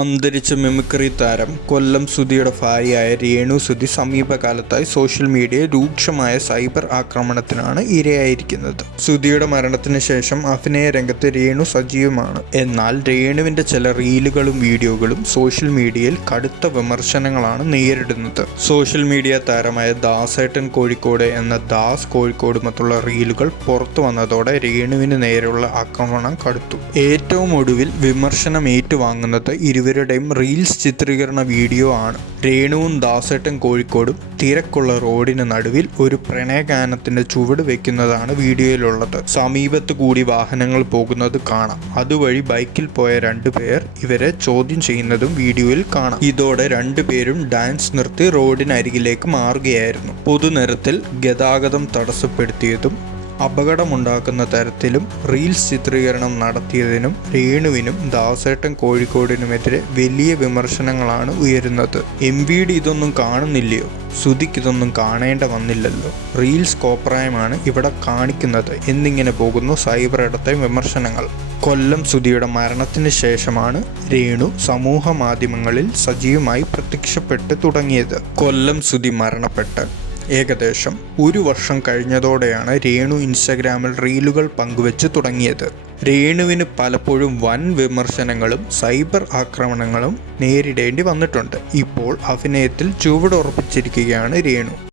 അന്തരിച്ച മിമിക്രി താരം കൊല്ലം സുധിയുടെ ഭാര്യയായ രേണു സുധി സമീപകാലത്തായി സോഷ്യൽ മീഡിയയിൽ രൂക്ഷമായ സൈബർ ആക്രമണത്തിനാണ് ഇരയായിരിക്കുന്നത്. സുധിയുടെ മരണത്തിന് ശേഷം അഭിനയ രംഗത്ത് രേണു സജീവമാണ്. എന്നാൽ രേണുവിൻ്റെ ചില റീലുകളും വീഡിയോകളും സോഷ്യൽ മീഡിയയിൽ കടുത്ത വിമർശനങ്ങളാണ് നേരിടുന്നത്. സോഷ്യൽ മീഡിയ താരമായ ദാസേട്ടൻ കോഴിക്കോട് എന്ന ദാസ് കോഴിക്കോടുമൊത്തുള്ള റീലുകൾ പുറത്തു വന്നതോടെ രേണുവിന് നേരെയുള്ള ആക്രമണം കടുത്തു. ഏറ്റവും ഒടുവിൽ വിമർശനം ഏറ്റുവാങ്ങുന്നത് ഇരുവരുടെയും റീൽസ് ചിത്രീകരണ വീഡിയോ ആണ്. രേണുവും ദാസേട്ടൻ കോഴിക്കോടും തിരക്കുള്ള റോഡിന് നടുവിൽ ഒരു പ്രണയഗാനത്തിന്റെ ചുവട് വെക്കുന്നതാണ് വീഡിയോയിലുള്ളത്. സമീപത്ത് കൂടി വാഹനങ്ങൾ പോകുന്നത് കാണാം. അതുവഴി ബൈക്കിൽ പോയ രണ്ടുപേർ ഇവരെ ചോദ്യം ചെയ്യുന്നതും വീഡിയോയിൽ കാണാം. ഇതോടെ രണ്ടുപേരും ഡാൻസ് നിർത്തി റോഡിനരികിലേക്ക് മാറുകയായിരുന്നു. പൊതുനിരത്തിൽ ഗതാഗതം തടസ്സപ്പെടുത്തിയതും അപകടമുണ്ടാക്കുന്ന തരത്തിലും റീൽസ് ചിത്രീകരണം നടത്തിയതിനും രേണുവിനും ദാസേട്ടൻ കോഴിക്കോടിനുമെതിരെ വലിയ വിമർശനങ്ങളാണ് ഉയരുന്നത്. MVD ഇതൊന്നും കാണുന്നില്ലയോ? സുധിക്കിതൊന്നും കാണേണ്ട വന്നില്ലല്ലോ, റീൽസ് കോപ്രായമാണ് ഇവിടെ കാണിക്കുന്നത് എന്നിങ്ങനെ പോകുന്നു സൈബർ ഇടത്തെ വിമർശനങ്ങൾ. കൊല്ലം സുധിയുടെ മരണത്തിന് ശേഷമാണ് രേണു സമൂഹ മാധ്യമങ്ങളിൽ സജീവമായി പ്രത്യക്ഷപ്പെട്ട് തുടങ്ങിയത്. കൊല്ലം സുധി മരണപ്പെട്ട് ഏകദേശം 1 വർഷം കഴിഞ്ഞതോടെയാണ് രേണു ഇൻസ്റ്റഗ്രാമിൽ റീലുകൾ പങ്കുവെച്ച് തുടങ്ങിയത്. രേണുവിന് പലപ്പോഴും വൻ വിമർശനങ്ങളും സൈബർ ആക്രമണങ്ങളും നേരിടേണ്ടി വന്നിട്ടുണ്ട്. ഇപ്പോൾ അഭിനയത്തിൽ ചുവടുറപ്പിച്ചിരിക്കുകയാണ് രേണു.